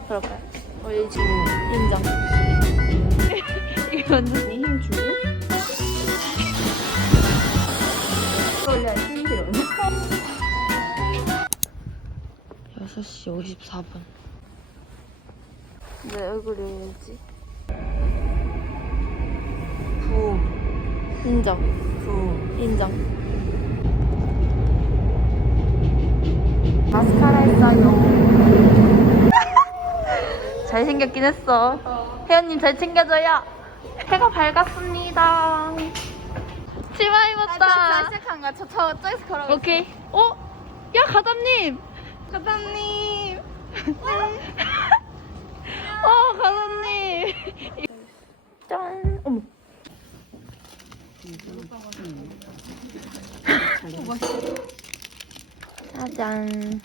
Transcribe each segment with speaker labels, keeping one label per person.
Speaker 1: 그럴까요? 우리 지금 인정. 이거 완전 힘 주고. 원래 힘들어. 6시 54분. 내 얼굴이 왜지? 인정. 인정. 마스카라 했어요. 잘생겼긴 했어. 혜연님 잘 챙겨줘요. 해가 밝았습니다. 치마 입었다.
Speaker 2: 시작한 거야. 저 저쪽에서 걸어가.
Speaker 1: 오케이. 야 가담님.
Speaker 2: 가담님.
Speaker 1: 가담님. 짠. 어머. 짜잔.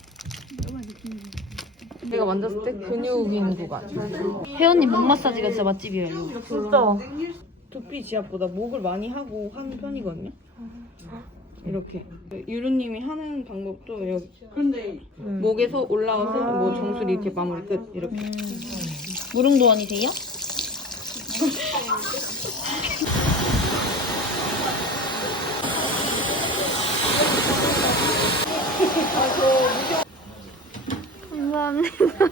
Speaker 2: 내가 만졌을 때 근육인 구간.
Speaker 1: 혜연님 목 마사지가 진짜 맛집이에요.
Speaker 2: 진짜. 두피 지압보다 목을 많이 하고 하는 편이거든요. 이렇게 유루님이 하는 방법도 여기 목에서 올라와서 뭐 정수리 이렇게 마무리 끝 이렇게.
Speaker 1: 무릉도원이세요? 감사합니다.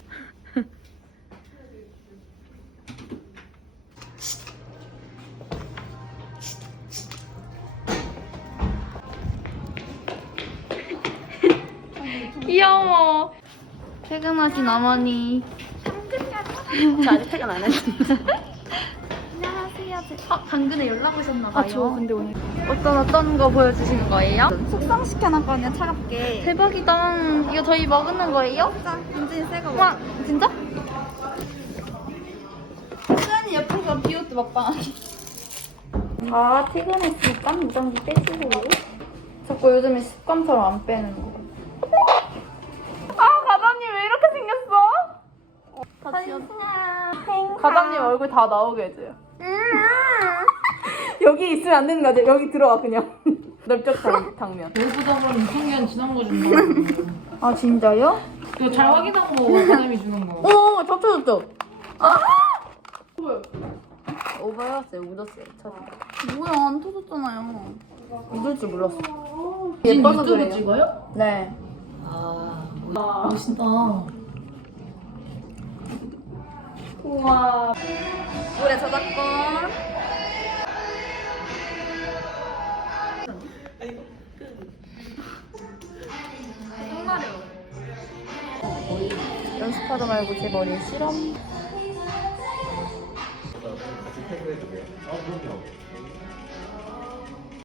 Speaker 1: 귀여워. 퇴근하신 어머니.
Speaker 2: 저 아직 퇴근 안 했습니다.
Speaker 1: 안녕하세요. 당근에 연락 오셨나봐요.
Speaker 2: 아, 저 근데 오늘
Speaker 1: 어떤 거 보여주시는 거예요?
Speaker 2: 숙성시켜놨거든요. 차갑게.
Speaker 1: 대박이다. 이거 저희 먹는 거예요?
Speaker 2: 진짜 완전히 새거.
Speaker 1: 와, 진짜?
Speaker 2: 수연이 옆에서 비오트 먹방.
Speaker 1: 퇴근했으니까 무전기 빼시고. 자꾸 요즘에 습관처럼 안 빼는 거.
Speaker 2: 가담님 왜 이렇게 생겼어? 가담님 얼굴 다 나오게 해줘요. 여기 있으면 안 되는 거 같아. 여기 들어와 그냥. 넓적 당면.
Speaker 3: 얼굴보다 버린 6학년 지난 거 준다.
Speaker 1: 아, 진짜요?
Speaker 3: 이거 잘 확인하고 과장님이 주는 거.
Speaker 1: 접촉. 오버해왔어요. 묻었어요.
Speaker 2: 뭐야 안 터졌잖아요.
Speaker 1: 묻을 줄 몰랐어.
Speaker 3: 지금
Speaker 1: 예뻐서
Speaker 3: 유튜브
Speaker 1: 그래요.
Speaker 3: 찍어요?
Speaker 1: 네.
Speaker 3: 멋있다.
Speaker 2: 우와. 노래 저작권.
Speaker 1: 연습하다 말고 제 머리에 실험.
Speaker 4: 같이 태그해주게요. 그럼요.